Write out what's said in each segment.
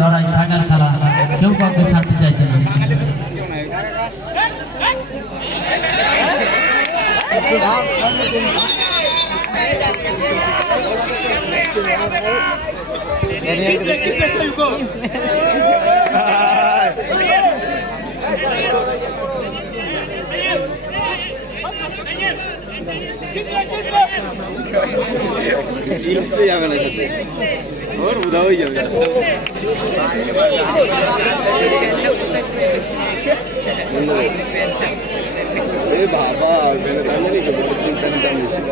লড়াই ফাইনাল খেলা কেউ কাউকে ছাড়তে চাইছে না। और उदा हो जाएगा ए बाबा मैंने दाना नहीं खबर तीन साल का मिशन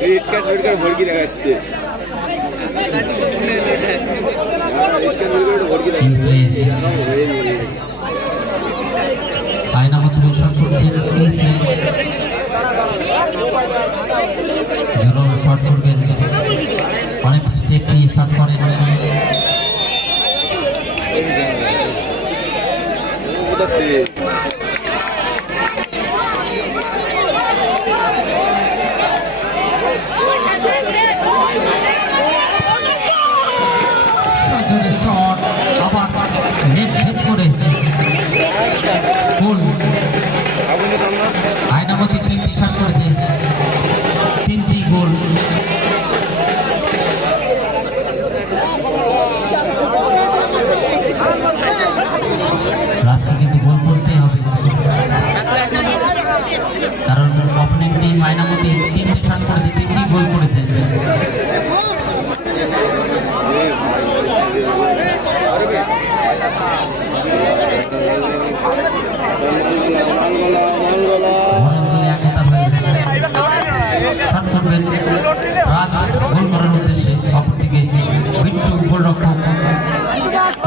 रेड कार्ड भर की लगाচ্ছে আয়না মতো শট করছেন শট করবেন অনেক স্টেপ নিয়ে শট করেন আয়নামতি 3টি শট করেছে 3টি গোল রাজকে কিন্তু গোল শট করবেন রাজ গোল করার উদ্দেশ্যে, অপরদিকে বিট্টু গোলরক্ষক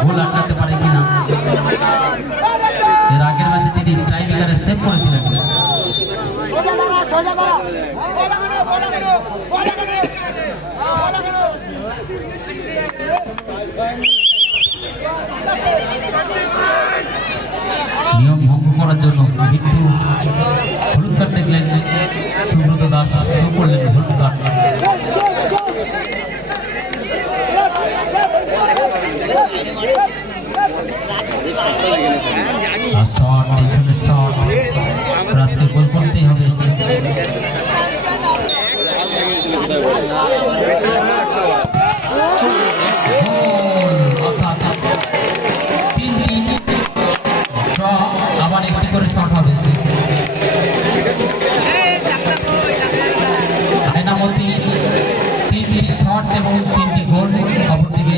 গোল আটকাতে পারে কিনা। এর আগের ম্যাচে তিনি টাইব্রেকারে সেভ করেছিলেন। নিয়ম ভঙ্গ করার জন্য বিট্টু হলুদ কার্ড দেখলেন, সুব্রত দাস শো করলেন হলুদ কার্ড। শট, টেনশনের শট, রাজকে গোল করতেই হবে। আবার একটি করে শট হবে। আয়নামতি 3টি শট এবং 3টি গোল, অপরদিকে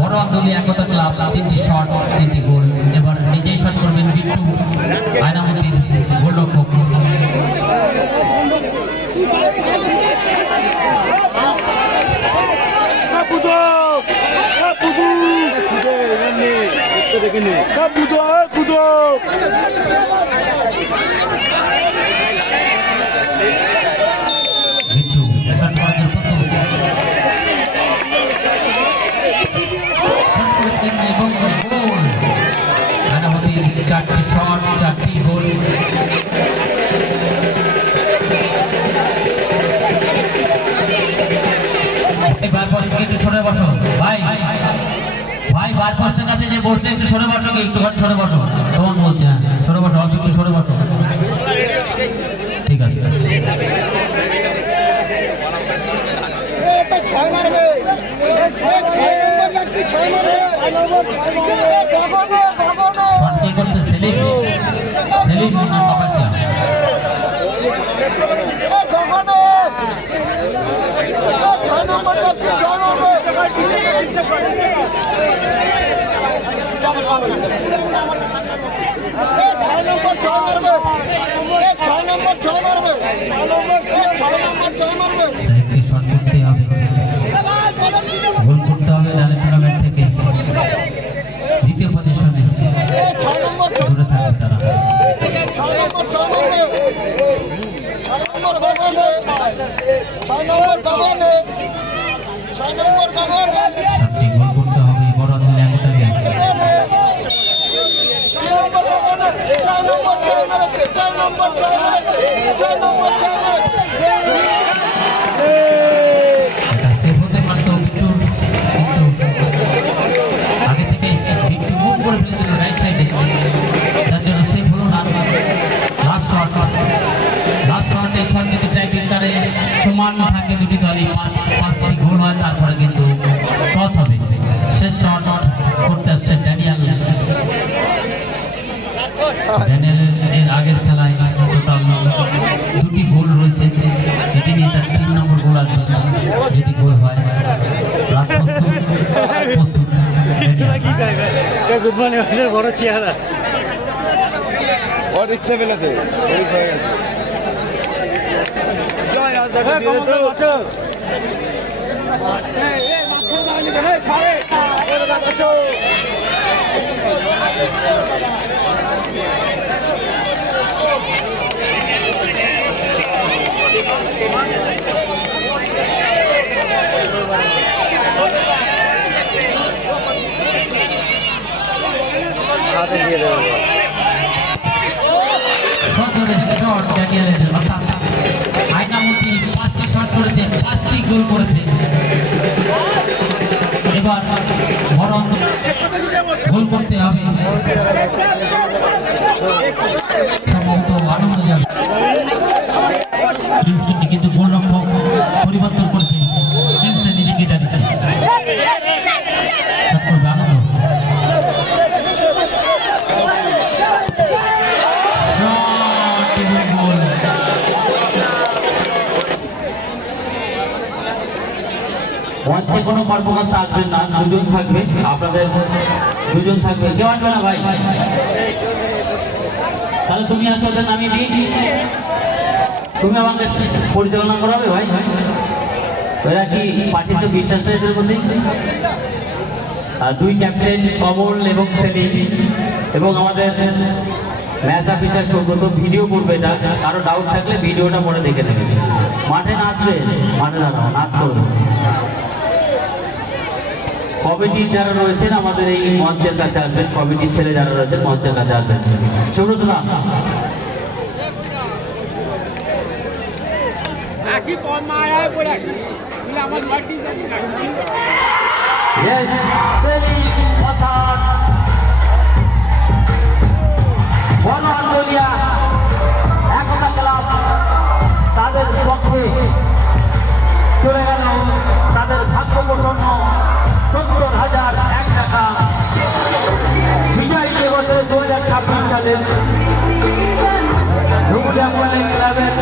বড় আন্দোলন একতা ক্লাব 3টি শট 3টি গোল। এবার নিজেই শট করবেন বিট্টু, আয়নামতির গোলরক্ষক। বিট্টু শট করার পর এবং গোল। আয়নামতির 4টি শট 4টি গোল। একটু সরে বসো ভাই, ভাই বার পোস্টের কাছে যে বসছে একটু সরে বসো, একটুখানি সরে বসো। তখন বলছে হ্যাঁ সরে বসো, অল্প একটু সরে বসো। ঠিক আছে, শট কি করছে সেলিম, সেলিম পাপাচিয়া। সাহেবকে শট করতে হবে, গোল করতে হবে ডালে টুর্নামেন্ট থেকে। দ্বিতীয় পজিশনে দূরে থাকবে তারা। শটটি গোল করতে হবে বড় আন্দোলন একটাকে। এটা সেভ হতে পারতো বিট্টুর, আগে থেকে বিট্টু মুভ করে ফেলেছিল রাইট সাইডে, তার জন্য সেভ হলো না। লাস্ট শট, লাস্ট শটে শট যদি টাইব্রেকারে সমান থাকে দুটি দলই, 5টি গোল হয়, তারপরে কিন্তু টস হবে। শেষ শট করতে আসছে ড্যানিয়েল। ড্যানিয়েলের আগের খেলায় টোটাল 2টি গোল রয়েছে, এটি নিয়ে তার 3 নম্বর গোল আসবে যদি গোল হয়। রাত প্রস্তুত বড় চেহারা হাতে দিয়ে দেবো। শট ড্যানিয়েলের, অর্থাৎ আয়নামতি 5টি শট করেছে, 5টি গোল করেছে। এবার বরং গোল করতে হবে, সম্ভবত আনন্দ যাবে কিন্তু গোলরক্ষক পরিবর্তন করছে, কিংসলে নিজেকে দাঁড়িয়েছে। শট করবে আনন্দ। মঞ্চে কোনো কর্মকর্তা আসবেন না, 2জন থাকবে, আপনাদের 2জন থাকবে, কেউ আসবে না ভাই। তাহলে তুমি আসো, ওদের নামিয়ে দিই। তুমি আমাকে পরিচালনা করাবে ভাই? এরা কি পাঠিয়েছ বিশ্বাস এদের মধ্যে? আর দুই ক্যাপ্টেন কমল এবং সেলিম এবং আমাদের ম্যাচ অফিসার সৌগত ভিডিও করবে, এটা কারো ডাউট থাকলে ভিডিওটা পরে দেখে নেবে। মাঠে নাচবে, মাঠে দাঁড়াও, নাচ করবে। কমিটির যারা রয়েছেন আমাদের এই মঞ্চের কাছে আসবেন, কমিটির ছেলে যারা রয়েছেন মঞ্চের কাছে আসবেন। সৌগত দা Yes, Selim অর্থাৎ বনআন্দোলিয়া একতা ক্লাব তাদের পক্ষে চলে গেল তাদের ভাগ্যপ্রসন্ন 70,001 টাকা বিজয় দিবসে 2026 সালে ধুবুলিয়া ক্লাবের